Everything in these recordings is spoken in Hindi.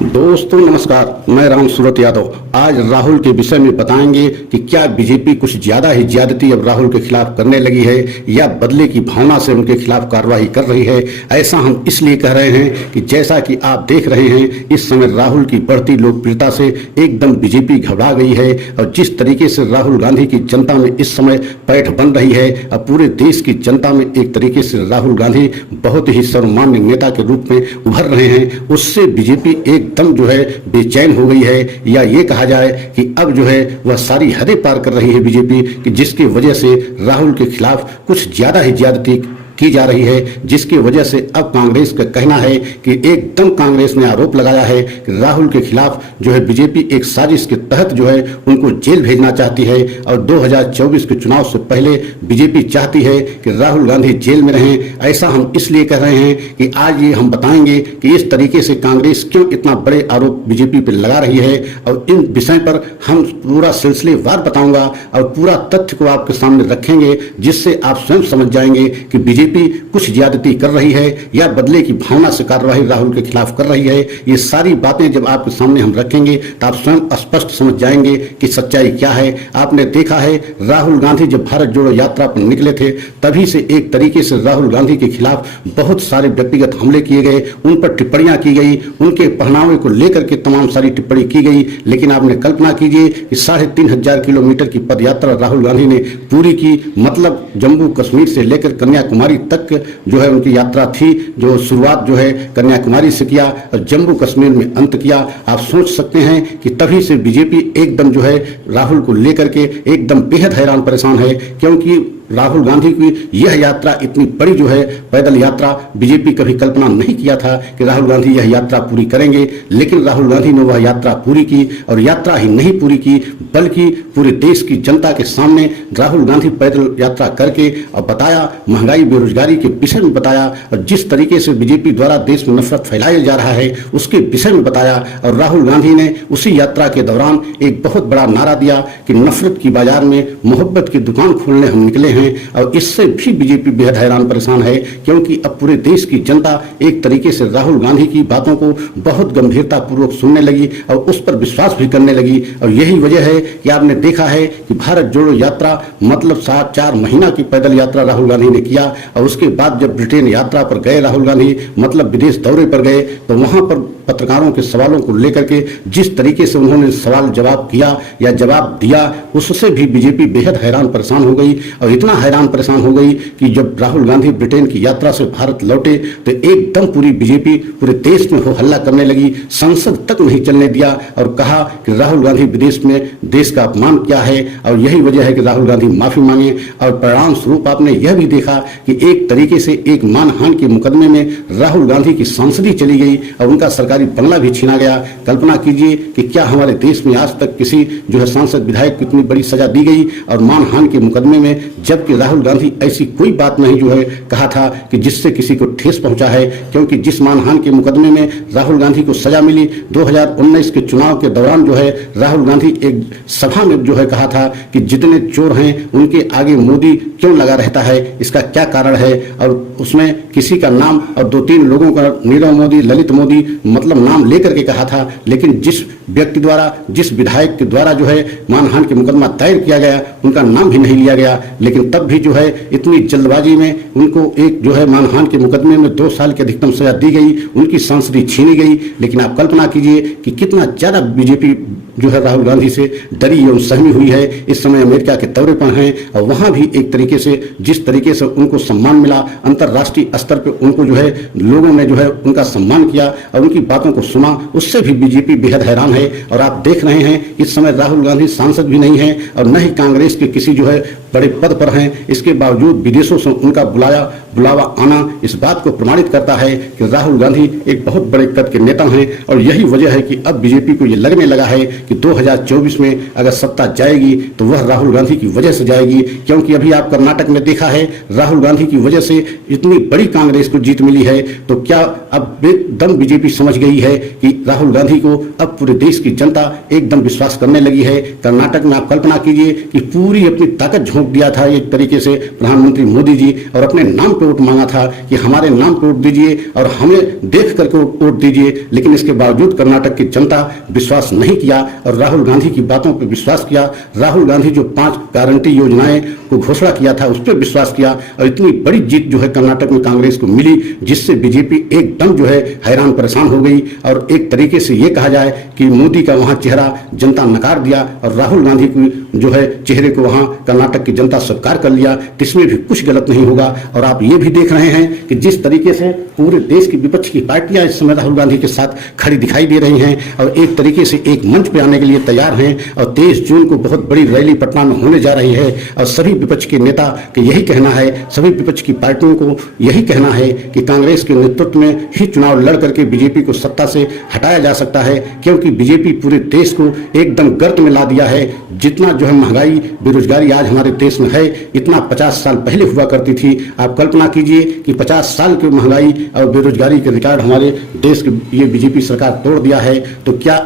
दोस्तों नमस्कार, मैं राम सूरत यादव। आज राहुल के विषय में बताएंगे कि क्या बीजेपी कुछ ज्यादा ही ज्यादती अब राहुल के खिलाफ करने लगी है या बदले की भावना से उनके खिलाफ कार्रवाई कर रही है। ऐसा हम इसलिए कह रहे हैं कि जैसा कि आप देख रहे हैं, इस समय राहुल की बढ़ती लोकप्रियता से एकदम बीजेपी घबरा गई है और जिस तरीके से राहुल गांधी की जनता में इस समय पैठ बन रही है, अब पूरे देश की जनता में एक तरीके से राहुल गांधी बहुत ही सर्वमान्य नेता के रूप में उभर रहे हैं। उससे बीजेपी एकदम जो है बेचैन हो गई है, या ये कहा जाए कि अब जो है वह सारी हदें पार कर रही है बीजेपी, कि जिसकी वजह से राहुल के खिलाफ कुछ ज्यादा ही ज्यादती की जा रही है, जिसकी वजह से अब कांग्रेस का कहना है कि एकदम कांग्रेस ने आरोप लगाया है कि राहुल के खिलाफ जो है बीजेपी एक साजिश के तहत जो है उनको जेल भेजना चाहती है और 2024 के चुनाव से पहले बीजेपी चाहती है कि राहुल गांधी जेल में रहें। ऐसा हम इसलिए कह रहे हैं कि आज ये हम बताएंगे कि इस तरीके से कांग्रेस क्यों इतना बड़े आरोप बीजेपी पर लगा रही है, और इन विषय पर हम पूरा सिलसिलेवार बताऊंगा और पूरा तथ्य को आपके सामने रखेंगे, जिससे आप स्वयं समझ जाएंगे कि बीजेपी कुछ ज्यादती कर रही है या बदले की भावना से कार्रवाई राहुल के खिलाफ कर रही है। ये सारी बातें जब आपके सामने हम रखेंगे तो आप स्वयं स्पष्ट समझ जाएंगे कि सच्चाई क्या है। आपने देखा है, राहुल गांधी जब भारत जोड़ो यात्रा पर निकले थे, तभी से एक तरीके से राहुल गांधी के खिलाफ बहुत सारे व्यक्तिगत हमले किए गए, उन पर टिप्पणियां की गई, उनके पहनावे को लेकर के तमाम सारी टिप्पणी की गई। लेकिन आपने कल्पना कीजिए कि 3500 किलोमीटर की पदयात्रा राहुल गांधी ने पूरी की, मतलब जम्मू कश्मीर से लेकर कन्याकुमारी तक जो है उनकी यात्रा थी, जो शुरुआत जो है कन्याकुमारी से किया और जम्मू कश्मीर में अंत किया। आप सोच सकते हैं कि तभी से बीजेपी एकदम जो है राहुल को लेकर के एकदम बेहद हैरान परेशान है, क्योंकि राहुल गांधी की यह यात्रा इतनी बड़ी जो है पैदल यात्रा बीजेपी कभी कल्पना नहीं किया था कि राहुल गांधी यह यात्रा पूरी करेंगे। लेकिन राहुल गांधी ने वह यात्रा पूरी की, और यात्रा ही नहीं पूरी की बल्कि पूरे देश की जनता के सामने राहुल गांधी पैदल यात्रा करके और बताया, महंगाई बेरोजगारी के विषय में बताया, और जिस तरीके से बीजेपी द्वारा देश में नफरत फैलाया जा रहा है उसके विषय में बताया। और राहुल गांधी ने उसी यात्रा के दौरान एक बहुत बड़ा नारा दिया कि नफरत की बाजार में मोहब्बत की दुकान खोलने हम निकले हैं। और इससे भी बीजेपी बेहद हैरान परेशान है, क्योंकि अब पूरे देश की जनता एक तरीके से राहुल गांधी की बातों को बहुत गंभीरता पूर्वक सुनने लगी और उस पर विश्वास भी करने लगी। और यही वजह है कि आपने देखा है कि भारत जोड़ो यात्रा मतलब 4 महीना की पैदल यात्रा राहुल गांधी ने किया, और उसके बाद जब ब्रिटेन यात्रा पर गए राहुल गांधी, मतलब विदेश दौरे पर गए, तो वहां पर पत्रकारों के सवालों को लेकर के जिस तरीके से उन्होंने सवाल जवाब किया या जवाब दिया, उससे भी बीजेपी बेहद हैरान परेशान हो गई। और इतना हैरान परेशान हो गई कि जब राहुल गांधी ब्रिटेन की यात्रा से भारत लौटे तो एकदम पूरी बीजेपी पूरे देश में हो हल्ला करने लगी, संसद तक नहीं चलने दिया और कहा कि राहुल गांधी विदेश में देश का अपमान किया है, और यही वजह है कि राहुल गांधी माफी मांगे। और परिणाम स्वरूप आपने यह भी देखा कि एक तरीके से एक मानहानि के मुकदमे में राहुल गांधी की सांसदी चली गई और उनका सरकारी बंगला भी छीना गया। कल्पना कीजिए कि क्या हमारे देश में आज तक किसी जो है सांसद विधायक को इतनी बड़ी सजा दी गई, और मानहानि के मुकदमे में, जबकि राहुल गांधी ऐसी कोई बात नहीं जो है कहा था कि जिससे किसी को ठेस पहुंचा है। क्योंकि जिस मानहानि के मुकदमे में राहुल गांधी को सजा मिली, 2019 के चुनाव के दौरान जो है राहुल गांधी एक सभा में जो है कहा था कि जितने चोर हैं उनके आगे मोदी क्यों लगा रहता है, इसका क्या कारण है। और उसमें किसी का नाम और 2-3 लोगों का, नीरव मोदी, ललित मोदी, मतलब नाम लेकर के कहा था। लेकिन जिस व्यक्ति द्वारा, जिस विधायक के द्वारा जो है मानहानि के मुकदमा दायर किया गया, उनका नाम भी नहीं लिया गया। लेकिन तब भी जो है इतनी जल्दबाजी में उनको एक जो है मानहानि के मुकदमे में 2 साल की अधिकतम सजा दी गई, उनकी सांसदी छीनी गई। लेकिन आप कल्पना कीजिए कि कितना ज्यादा बीजेपी जो है राहुल गांधी से डरी एवं सहमी हुई है। इस समय अमेरिका के दौरे पर हैं और वहां भी एक तरीके से जिस तरीके से उनको सम्मान मिला, अंतर्राष्ट्रीय स्तर पर उनको जो है लोगों ने जो है उनका सम्मान किया और उनकी बातों को सुना, उससे भी बीजेपी बेहद हैरान है। और आप देख रहे हैं इस समय राहुल गांधी सांसद भी नहीं है और न ही कांग्रेस के किसी जो है बड़े पद पर हैं। इसके बावजूद विदेशों से उनका बुलावा आना इस बात को प्रमाणित करता है कि राहुल गांधी एक बहुत बड़े कद के नेता हैं। और यही वजह है कि अब बीजेपी को ये लगने लगा है कि 2024 में अगर सत्ता जाएगी तो वह राहुल गांधी की वजह से जाएगी। क्योंकि अभी आप कर्नाटक में देखा है, राहुल गांधी की वजह से इतनी बड़ी कांग्रेस को जीत मिली है। तो क्या अब एकदम बीजेपी समझ गई है कि राहुल गांधी को अब पूरे देश की जनता एकदम विश्वास करने लगी है। कर्नाटक में आप कल्पना कीजिए कि पूरी अपनी ताकत झोंक दिया था एक तरीके से प्रधानमंत्री मोदी जी, और अपने नाम पे वोट मांगा था कि हमारे नाम पे वोट दीजिए और हमें देख करके वोट दीजिए। लेकिन इसके बावजूद कर्नाटक की जनता विश्वास नहीं किया और राहुल गांधी की बातों पर विश्वास किया। राहुल गांधी जो 5 गारंटी योजनाएं को घोषणा किया था उस पर विश्वास किया, और इतनी बड़ी जीत जो है कर्नाटक में कांग्रेस को मिली, जिससे बीजेपी एकदम जो है हैरान परेशान हो गई। और एक तरीके से ये कहा जाए कि मोदी का वहां चेहरा जनता नकार दिया और राहुल गांधी को जो है चेहरे को वहां कर्नाटक की जनता स्वीकार कर लिया। इसमें भी कुछ गलत नहीं होगा। और आप ये भी देख रहे हैं कि जिस तरीके से पूरे देश की विपक्ष की पार्टियां इस समय राहुल गांधी के साथ खड़ी दिखाई दे रही हैं और एक तरीके से एक मंच पे आने के लिए तैयार हैं। और 23 जून को बहुत बड़ी रैली पटना में होने जा रही है और सभी विपक्ष के नेता का यही कहना है, सभी विपक्ष की पार्टियों को यही कहना है कि कांग्रेस के नेतृत्व में ही चुनाव लड़ करके बीजेपी को सत्ता से हटाया जा सकता है, क्योंकि बीजेपी पूरे देश को एकदम गर्त में ला दिया है। जितना जो है महंगाई बेरोजगारी आज हमारे देश में है, इतना 50 साल पहले हुआ करती थी। आप कल्पना कीजिए कि 50 साल की महंगाई और बेरोजगारी के रिकॉर्ड हमारे देश के ये बीजेपी सरकार तोड़ दिया है। तो क्या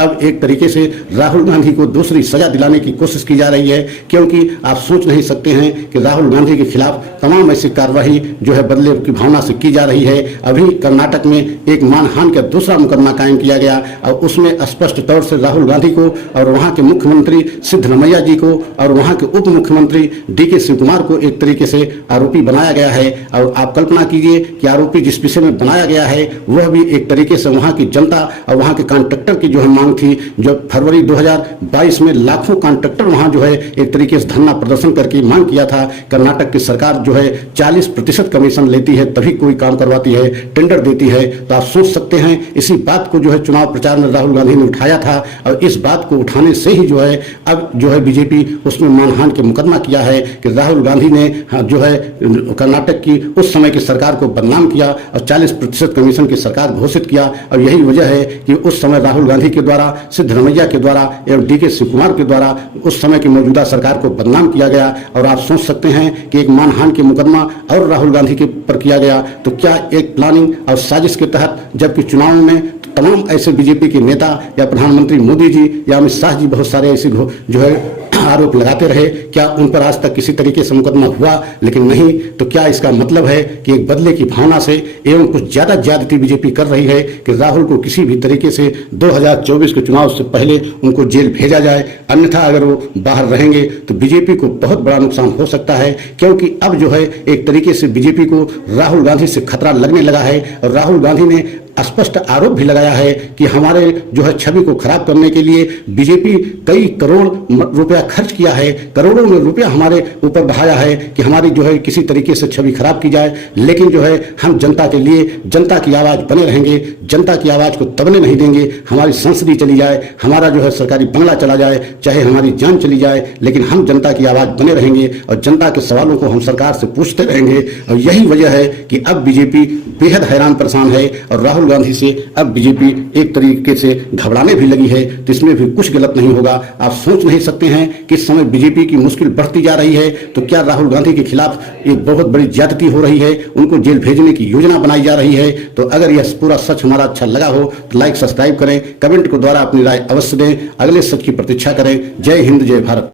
अब एक तरीके से राहुल गांधी को दूसरी सजा दिलाने की कोशिश की जा रही है? क्योंकि आप सोच नहीं सकते हैं कि राहुल गांधी के खिलाफ तमाम ऐसी कार्रवाई जो है बदले की भावना से की जा रही है। अभी कर्नाटक में एक मानहानि का दूसरा मुकदमा कायम किया गया और उसमें स्पष्ट तौर से राहुल गांधी को और वहां के मुख्यमंत्री सिद्धरमैया जी को और वहां के उप मुख्यमंत्री डीके शिव कुमार को एक तरीके से आरोपी बनाया गया है। और आप कल्पना कीजिए कि आरोपी जिस विषय में बनाया गया है वह भी एक तरीके से वहां की जनता और वहां के कॉन्ट्रैक्टर की जो है मांग थी। जो फरवरी 2022 में लाखों कॉन्ट्रैक्टर वहां जो है एक तरीके से धरना प्रदर्शन करके मांग किया था, कर्नाटक की सरकार जो है 40% कमीशन लेती है तभी कोई काम करवाती है, टेंडर देती है। तो आप सोच सकते हैं इसी बात को जो है चुनाव प्रचार में राहुल गांधी ने उठाया था और इस बात को उठाने से ही जो है अब जो है बीजेपी उसमें मानहानि के मुकदमा किया है कि राहुल गांधी ने जो है कर्नाटक की उस समय की सरकार को बदनाम किया और 40% कमीशन की सरकार घोषित किया। और यही वजह है कि उस समय राहुल गांधी के द्वारा, सिद्धरमैया के द्वारा एवं डीके शिव कुमार के द्वारा उस समय की मौजूदा सरकार को बदनाम किया गया। और आप सोच सकते हैं कि एक मानहानि के मुकदमा और राहुल गांधी के पर किया गया, तो क्या एक प्लानिंग और साजिश के तहत, जबकि चुनाव में तमाम ऐसे बीजेपी के नेता या प्रधानमंत्री मोदी जी या अमित शाह जी बहुत सारे ऐसे जो है आरोप लगाते रहे, क्या उन पर आज तक किसी तरीके से मुकदमा हुआ? लेकिन नहीं। तो क्या इसका मतलब है कि एक बदले की भावना से एवं कुछ ज्यादा ज्यादती बीजेपी कर रही है कि राहुल को किसी भी तरीके से 2024 के चुनाव से पहले उनको जेल भेजा जाए, अन्यथा अगर वो बाहर रहेंगे तो बीजेपी को बहुत बड़ा नुकसान हो सकता है। क्योंकि अब जो है एक तरीके से बीजेपी को राहुल गांधी से खतरा लगने लगा है और राहुल गांधी ने स्पष्ट आरोप भी लगाया है कि हमारे जो है छवि को खराब करने के लिए बीजेपी कई करोड़ रुपया खर्च किया है, करोड़ों में रुपया हमारे ऊपर बहाया है कि हमारी जो है किसी तरीके से छवि खराब की जाए। लेकिन जो है हम जनता के लिए जनता की आवाज बने रहेंगे, जनता की आवाज को दबने नहीं देंगे। हमारी संसदी चली जाए, हमारा जो है सरकारी बंगला चला जाए, चाहे हमारी जान चली जाए, लेकिन हम जनता की आवाज बने रहेंगे और जनता के सवालों को हम सरकार से पूछते रहेंगे। और यही वजह है कि अब बीजेपी बेहद हैरान परेशान है और राहुल गांधी से अब बीजेपी एक तरीके से घबराने भी लगी है। तो इसमें भी कुछ गलत नहीं होगा। आप सोच नहीं सकते हैं कि इस समय बीजेपी की मुश्किल बढ़ती जा रही है, तो क्या राहुल गांधी के खिलाफ एक बहुत बड़ी ज्यादती हो रही है, उनको जेल भेजने की योजना बनाई जा रही है। तो अगर यह पूरा सच हमारा अच्छा लगा हो तो लाइक सब्सक्राइब करें, कमेंट को द्वारा अपनी राय अवश्य दें, अगले सच की प्रतीक्षा करें। जय हिंद, जय भारत।